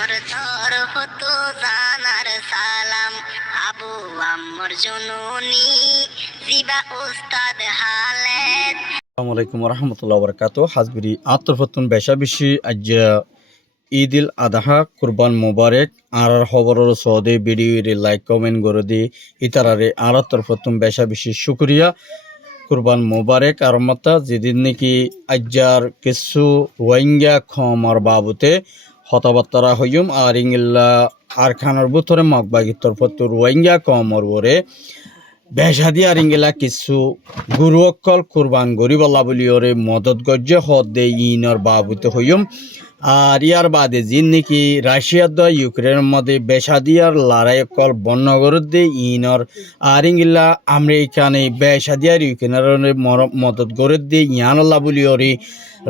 মোর তরফ তো জানার সালাম, আবু আম্মর জননী জিবা উস্তাদ হালেদ। আসসালামু আলাইকুম রহমতুল্লাহ বরকাত হাজবিরি আত্মফতুন বেশা বেশি আজ ঈদ আদাহা কুরবান মুবারক আর খবরের সৌদে ভিডিও লাইক কমেন্ট করে দি ইতারারে আর আত্মফতুন বেশা বেশি শুক্রিয়া কুরবান মুবারক আর মতা যেদিন নাকি আজ্জার কিছু রোহিঙ্গা খমর বাবুতে হতাবার্তারা হইম আর ইংল্লা আর খানের ভিতরে মগবাগির তরফত রোহিঙ্গা কমর ওরে বেশাদি আর ইংলা কিছু গুরু অকল কুরবান গরিবাল্লা বলি ওরে মদত গজ্জে হদ দে ইনর বাবুতে হইম আর ইয়ার বাদে যিন নাকি রাশিয়ার দ ইউক্রেনের মধ্যে বেশাদি আর লড়াই অকল বন্যগর দে ইনর আর ইংলা আমেরিকানে বেশাদি আর ইউক্রেনের মদত গড়ে দে ইয়ানল্লা বলি ওরে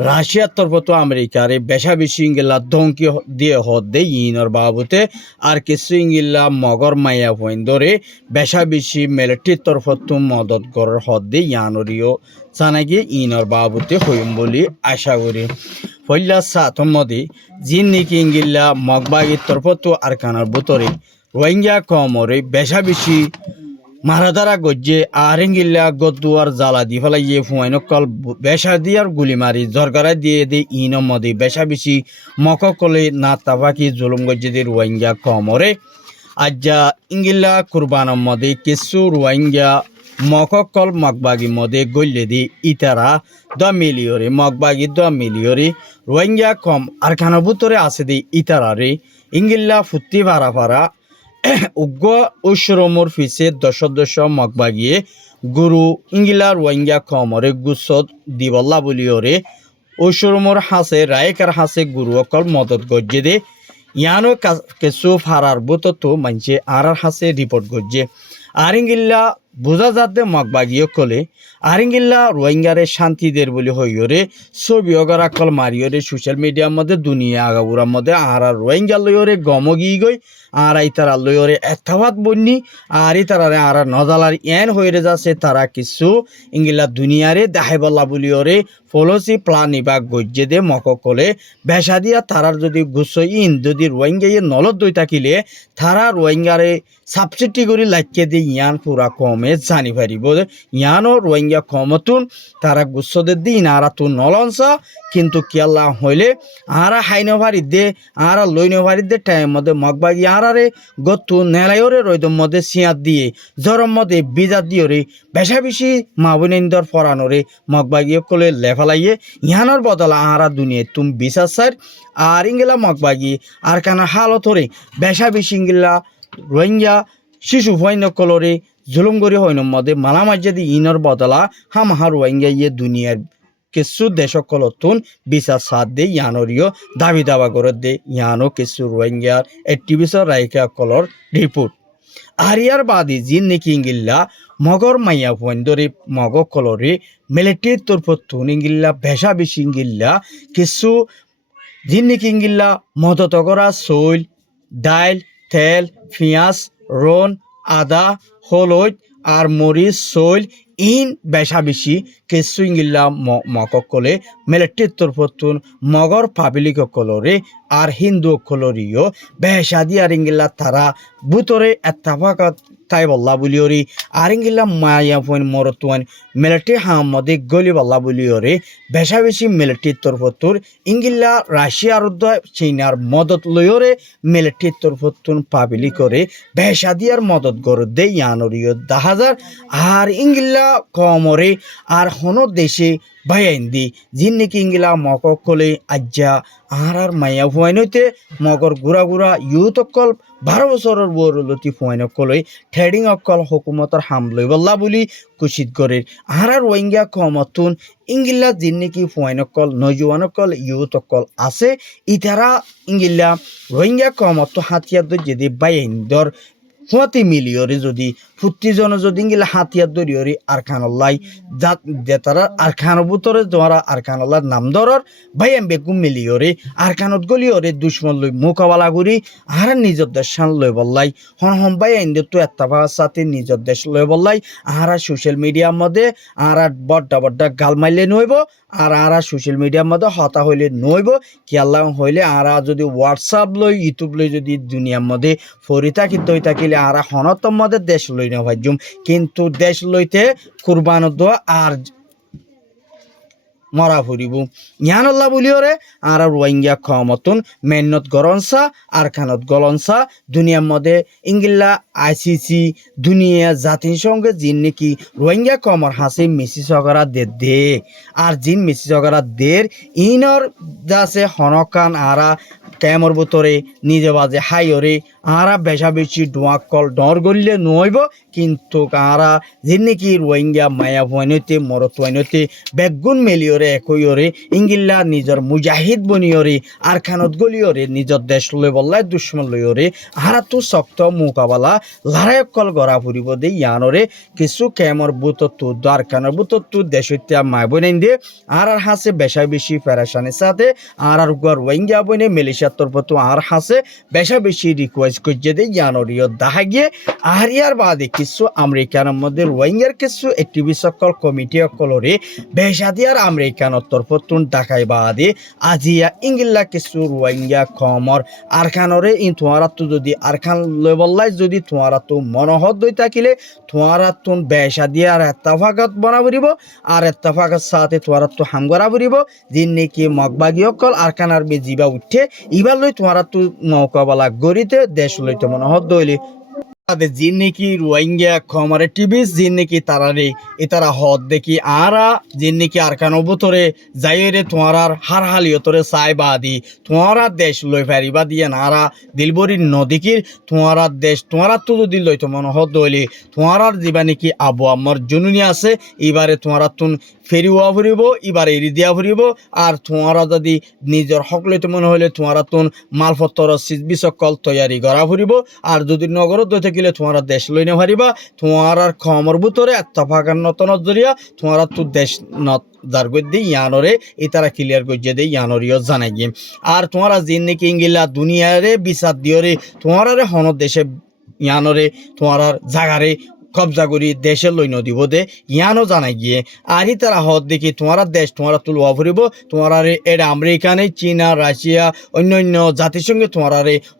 রাশিয়ার তরফত আমেরিকারে বেশা বেশি ইংলা ধমকি দিয়ে হদ দে ইনর বাবুতে আর কিছু ইংলা মগর মায়া হইন ধরে বেশা বেশি মিলিটারির তরফত মদত গড়ের হদ দে ইয়ানরিও জানাগি ইনর বাবুতে হইম বলি আশা করি পয়লা সাতম মধ্যে জিন নিকি ইংলা মগবাগির তরফত আর কানার বুতরে রোহিঙ্গা কমরে বেশা বেশি মারাদারা গজ্জে আরেঙ্গিল্লা গদ্দুয়ার জ্বালা দি ফেলাইয়ে ফুয়াইনকল বেশা দিয়ার গুলি মারি জরগারা দিয়ে দে ইন মদি বেশা বেশি মককলে না তাবাকি জুলুম গজ্জে দি রোহিঙ্গা কমরে আজ্জা ইঙ্গিল্লা কুরবান মদে কিছু রোহিঙ্গা মককল মগবাগি মদে গল্লে দি ইতারা দ মিলিয়রে মগবাগি দ মিলিয়রে রোহিঙ্গা কম আর খানাবুতরে আছে দি ইতারারে ইঙ্গিল্লা ফুত্তি ভাড়া ভাড়া উগ্র উশ্রমর ফিসে দশ মগবাগিয়ে গুরু ইংলা রোহিঙ্গা কমরে গুসদ দিবল্লা বলিওরে উশ্রমর হাসে রায়কার হাসে গুরু অকল মদত গজ্জে দে ইয়ানো কিছু ফারার বুতো মানছে আর হাসে রিপোর্ট গজ্জে আরিঙ্গিল্লা বোঝা যাতে মগবাগিয়ে কলে আরিঙ্গিল্লা রোহিঙ্গারে শান্তিদের বলি হইরে ছবি অগর আকল মারিয়রে সোশ্যাল মিডিয়ার মধ্যে দুনিয়া আগাবুরার মধ্যে আর রোহিঙ্গা লইরে গমগি গই আর ইতারা লইরে এথাবাদ বন্যি আর ইতারারে আর নজালার এন হয়ে যাচ্ছে তারা কিছু ইংলা দুনিয়ারে দেখাইবল্লা বলিওরে ফলসি প্লান নিবা গজ্জে দে মককলে বেসা দিয়া তারার যদি গুছ ইন যদি রোহিঙ্গাইয়ে নলত দই থাকিলে তারা রোহিঙ্গারে সাবসিডি করে লাইকে দিয়ে ইয়ান পুরা কমে জানি পারিব ইয়ানও রোহিঙ্গা কমতুন তারা গুছদের দিন আর তো নলনসা কিন্তু কেলা হইলে আর হাইন ভারি দে আর লইন ভারি দে টাইম মধ্যে মগবাগি আরে গতু নেলাইরে রইদম মধ্যে সিয়াত দিয়ে জরম মধ্যে বিজাত দিওরে বেশা বেশি মাবুনেন্দর ফরানোরে মগবাগি কলে লেফালাইয়ে ইহানোর বদলা আরা দুনিয়া তুম বিশ্বাস সার আর ইংলা মগবাগি আর কানা হালত হরে বেশা বেশি ইংলা রোহিঙ্গা শিশু হইন কলরে জুলুম গরি হইন মধ্যে মালামাজ্জাদি ইনর বদলা হামহা রোহিঙ্গা ইয়ে দুনিয়ার কিছু দেশকলতুন বিচার সাথ দে ইয়ানরিও দাবি দাবা করে দে ইয়ানো কিছু রোহিঙ্গার অ্যাক্টিভিস্ট রাইকা কলর রিপোর্ট আর ইয়ার বাদে জিন নাকি ইংিল্লা মগর মাইয়া ফন্দরে মগ কলরে মিলিটারির তরফতুন ইংিল্লা ভেসা বেশি ইংিল্লা কিছু জিন নাকি ইংিল্লা মদত করা চৈল ডাইল তেল পিঁয়াজ রন আদা হলুদ আর মরিচ চৈল ইন বেশা বেশি কিছু ইংিল্লা মককলে মিলিটারির তরফতুন মগর পাবলিক কলরে আর হিন্দু কলরিও বেশা দিয়ে আর ইংিল্লা তারা বুতরে এত্তাফাকাত তাই বল্লা বলিওরি আর ইংিল্লা মায়া ফোন মরতুয়ান মিলিটারি হামদে গলি বল্লা বলিওরে বেশা বেশি মিলিটারির তরফতুর ইংিল্লা রাশিয়ার চীনার মদত লইরে মিলিটারির তরফতুন পাবলিক করে বেশা দিয়ার মদত গড় দে ইয়ানরিও 10,000 আর ইংিল্লা কমরে আর হন দেশে বাইন দি জিন নাকি ইংলা মককলে আজ্জা আর মাইয়া ফুয়াইনতে মগর গুড়া গুড়া ইউথ অকল 12 বছরের বরলতি ফুয়াইনকলে ট্রেডিং অকল হুকুমতর হামলই বল্লা বলি কুশিত করে আর রোহিঙ্গা কমতুন ইংলা জিন নাকি ফুয়াইনকল নজওয়ানকল ইউথ অকল আছে ইতারা ইংলা রোহিঙ্গা কমত হাতিয়ার যদি বাইন দর হুয়াতি মিলিয়রে যদি ফুত্তিজন যদি ইঙ্গিলা হাতিয়ার দরিয়রি আরখানল্লাই যে তারা আরখানোর ভিতরে তোমারা আরখানল্লার নাম ধরর ভাই আমি বেগুম মিলিয়রে আরখানত গলিয়রে দুশ্মন লই মোকাবেলা করি আর নিজের দেশান লই বললাই হন ভাই আইন্দে তো এত্তাফার সাথে নিজের দেশ লই বললাই আর সোশ্যাল মিডিয়ার মধ্যে আর বড্ডা বড্ডা গাল মাইলে নইব আর সোশ্যাল মিডিয়ার মধ্যে হতা হইলে নইব কি আল্লাহ হইলে আর যদি হোয়াটসঅ্যাপ লই ইউটিউব লই যদি দুনিয়ার মধ্যে ফরিতা কিন্তু থাকিলে আর হনতম মধ্যে দেশ লই না ভাইজুম কিন্তু দেশ লইতে কুরবান দোয়া আর মরা ফুরিব ইয়ানল্লাহ বলিওরে আর রোহিঙ্গা ক্ষমতন মেহনত গরনসা আর খানত গলনসা দুনিয়ার মধ্যে ইংলিলা আইসিসি দুনিয়া জাতিসংঘে জিন নাকি রোহিঙ্গা কমর হাসি মিসি সগরা দে আর জিন মিসি সগরা দের ইনর যাছে হনকান আরা ক্যামর ভিতরে নিজে বাজে হাইরে আরা বেশা বেশি ডোয়াকল ডর গলিলে নইব কিন্তু আরা জিন নাকি রোহিঙ্গা মায়া ভয়নতে মরত ভয়নতে বেগুন মেলিওরে একইরে ইংলিলা নিজের মুজাহিদ বনিয়রে আর খানত গলিয়রে নিজের দেশ লই বললাই দুশ্মন লইয়রে আরা তো শক্ত মোকাবেলা লড়াই কল গড়া ফুরিব দে ইয়ানরে কিছু ক্যামর বুতত্তু দারখানোর বুতত্তু দেশত্যা মায় বনেন দিয়ে আর হাসে বেশা বেশি ফেরাসানের সাথে আর রোহিঙ্গা বনে মালয়েশিয়ার তরফ তো আর হাসে বেশা বেশি রিকোয়েস্ট করছে দে ইয়ানরিও দেখা গিয়ে আর ইয়ার বাদে কিছু আমেরিকার মধ্যে রোহিঙ্গার কিছু অ্যাক্টিভিস্ট সকল কমিটি সকলরে বেশা দিয়ার আমেরিকানের তরফ তুন ডাকাই বাদে আজিয়া ইংলিলা কিছু রোহিঙ্গা খমর আরখানরে ইন তোমারা তো যদি আরখান লেবল্লাই যদি তোমারা তো মনোহত দই থাকিলে তোমারা তুন বেশা দিয়ে আর এত্তাফাকত বনাবরিব আর এত্তাফাকত সাথে তোমারা তো হামগরা বরিব যিন নাকি মগবাগী অকল আরখানার বে জিবা উঠে ইবার লই তোমারা তো মোকাবেলা গরিতে দেশ লইতে মনোহত দইলে জিন নাকি রোহিঙ্গা খমরে টিভিস জিন নাকি তারারে এতারা হদ দেখি আরা জিন নাকি আরকানো বতরে যাইরে তোমার হার হালিয়তরে চাই বাদি তোমারা দেশ লই ফারিবা দিয়ে নারা দিলবরি নদীকির তোমারা দেশ তোমারা তো যদি লইতো মনে হদ দইলে তোমার যিবা নাকি আবু আম্মর জনুনি আছে এবারে তোমারা তুন ফেরিওয়া ফুরিব এবার এরি দিয়া ফুরিব আর তোমারা যদি নিজের হক লইতে মনে হইলে তোমারা তুন মালপত্র সিজবি সকল তৈয়ারি করা ফুরিব আর যদি নগরত থাকিলে তোমারা দেশ লই না পারিবা তোমার আর খমর ভিতরে এত্তফাকার নতন জরিয়া তোমারা তো দেশ নত যার গদ্যে ইয়ানরে এই তারা ক্লিয়ার করছে দে ইয়ানরিও জানাই গিয়ে আর তোমারা জিন নাকি ইংলিলা দুনিয়ারে বিচার দিয়রে তোমারে হন দেশে ইয়ানরে তোমার জাগারে কবজা করি দেশে লই নদীব দে ইয়ানো জানাই গিয়ে আর তারা হদ দেখি তোমার দেশ তোমার তুলবা ফুরিব তোমার এটা আমেরিকানে চীনা রাশিয়া অন্যান্য জাতিসংঘে তোমার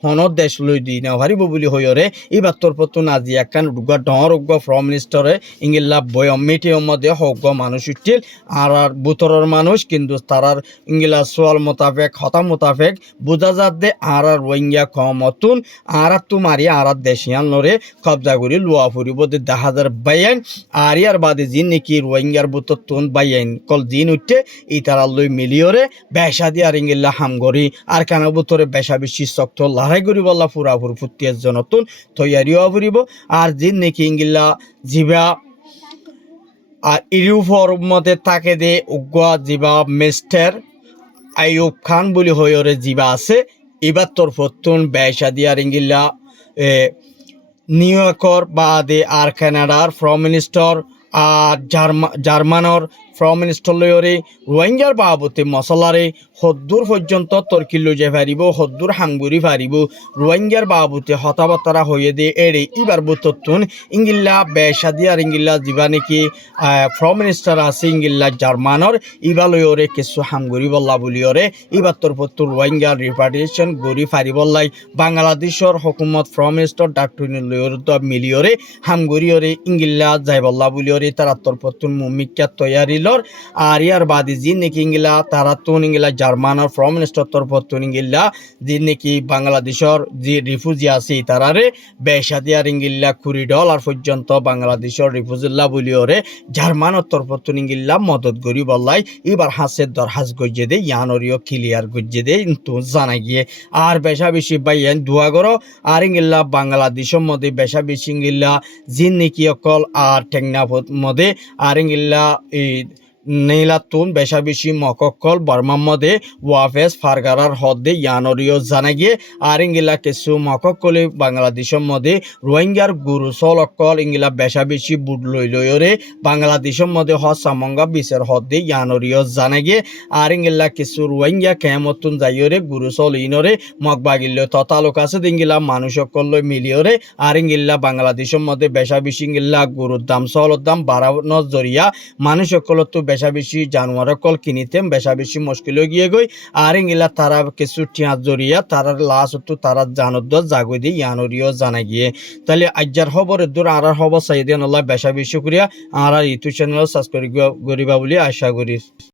হন দেশ লই দি না পারিব বলি হইরে এবার তোর পতন আজি একখান রুগা ডর রুগ ফ্রম মিনিস্টারে ইংলিলা বয়ম মিটিয়ম মধ্যে হক মানুষ উঠিল আর বুতরের মানুষ কিন্তু তারার ইংলিলা সোয়াল মোতাবেক হতা মোতাবেক বোঝা যাত দে আর রোহিঙ্গা কমতুন আর তুমারি আর দেশিয়ান লরে কবজা করি লোয়া ফুরিব দে 10,000 আর ইয়ার বাদে জিন নাকি রোহিঙ্গার বুতন বাইন কল জিন উঠে ই তারা লই মিলিয়রে বেশা দিয়ে আর ইংলিলা হামগরি আর কানা বুতরে বেশা বেশি শক্ত লড়াই করি বল্লা ফুরাফুর ফুটিয়ার জনতুন তৈয়ারিও ফুরিব আর জিন নাকি ইংলিলা জিবা আর ইউফর মতে তাকে দে উগ্রা জিবা মিস্টার আইয়ুব খান বলি হইরে জিবা আছে এবার তোর ফতুন বেশা দিয়ে আর ইংলিলা নিউ ইয়র্কর বাদে আর কানাডার ফ্রম মিনিস্টার আর জার্মানর ফ্রম মিনিস্টার লয়রে রোহিঙ্গার বাবতে মশলারে হদ্দুর পর্যন্ত তর্কি লই যাই পারিব হদ্দুর হাঙ্গুরি পারিব রোহিঙ্গার বাবতে হতাবার্তারা হয়ে দে এড়ে ইবার বুততুন ইংলিলা বেশা দিয়ে আর ইংলিলা যিবা নাকি ফ্রম মিনিস্টার আছে ইংলিলা জার্মানর ইবা লয়রে কিছু হাঙ্গুরি বল্লা বলিয়রে ইবার তোর পত্তর রোহিঙ্গার রিপার্টিশন গড়ি পারি বল্লাই বাংলাদেশের হুকুমত ফ্রম মিনিস্টার ডাক্তার লয়র মিলিয়রে হাঙ্গুরিয়রে ইংলিলা যাই বল্লা বলিয়রে তারা তোর পত্তুন মুমিকা তৈয়ারি আর ইয়ার বাদে জিন নাকি ইংলা তারা তো ইংলা জার্মানের ফ্রম মিনিস্টার তরফ তো ইংলা জিন নাকি বাংলাদেশের যে রিফিউজি আছে তারারে বেশা দিয়ে আর ইংলা $20 পর্যন্ত বাংলাদেশের রিফিউজিল্লা বলিওরে জার্মানের তরফ তো ইংলা মদত করি বললাই এবার হাসের দরহাজ গজ্জে দে ইয়ানরিও ক্লিয়ার গজ্জে দে তো জানা গিয়ে আর বেশা বেশি বাইয়ান দোয়া করো আর ইংলা বাংলাদেশের মধ্যে বেশা বেশি ইংলা জিন নাকি অকল আর টেকনাফত মধ্যে আর ইংলা এই নীলাতুন বেশা বেশি মকক্কল বর্মামদে ওয়াফেস ফারগারার হদ্দে ইয়ানরিও জানাগিয়ে আর ইঙ্গিলা কিছু মকক্কলি বাংলাদেশের মধ্যে রোহিঙ্গার গুরু সলক্কল ইঙ্গিলা বেশা বেশি বুট লইরে বাংলাদেশের মধ্যে হ সামঙ্গা বিশের হদ্দে ইয়ানরিও জানাগিয়ে আর ইঙ্গিলা কিছু রোহিঙ্গা কেমতুন যাইরে গুরু সল ইনরে মগবাগিল্য ততালোক আছে ইঙ্গিলা মানুষকল মিলিয়রে আর ইঙ্গিল্লা বাংলাদেশের মধ্যে বেশা বেশি ইঙ্গিল্লা গুরুর দাম সহলর দাম বাড়ানোর জরিয়া মানুষকল তো বেশা বেশি জানোয়ার কল কিনিতেম বেশা বেশি মুশকিল গিয়ে গই আর ইঙ্গিলা তারা কিছু টিয়া জরিয়া তারার লাশ তো তারা জানদ জাগই দিয়ে ইয়ানরিও জানা গিয়ে তাহলে আজ্জার খবরের দূর আর খবর চাই দেন আল্লাহ বেশা বেশি করিয়া আর ইউটিউব চ্যানেল সাবস্ক্রাইব করিবা বলে আশা করি।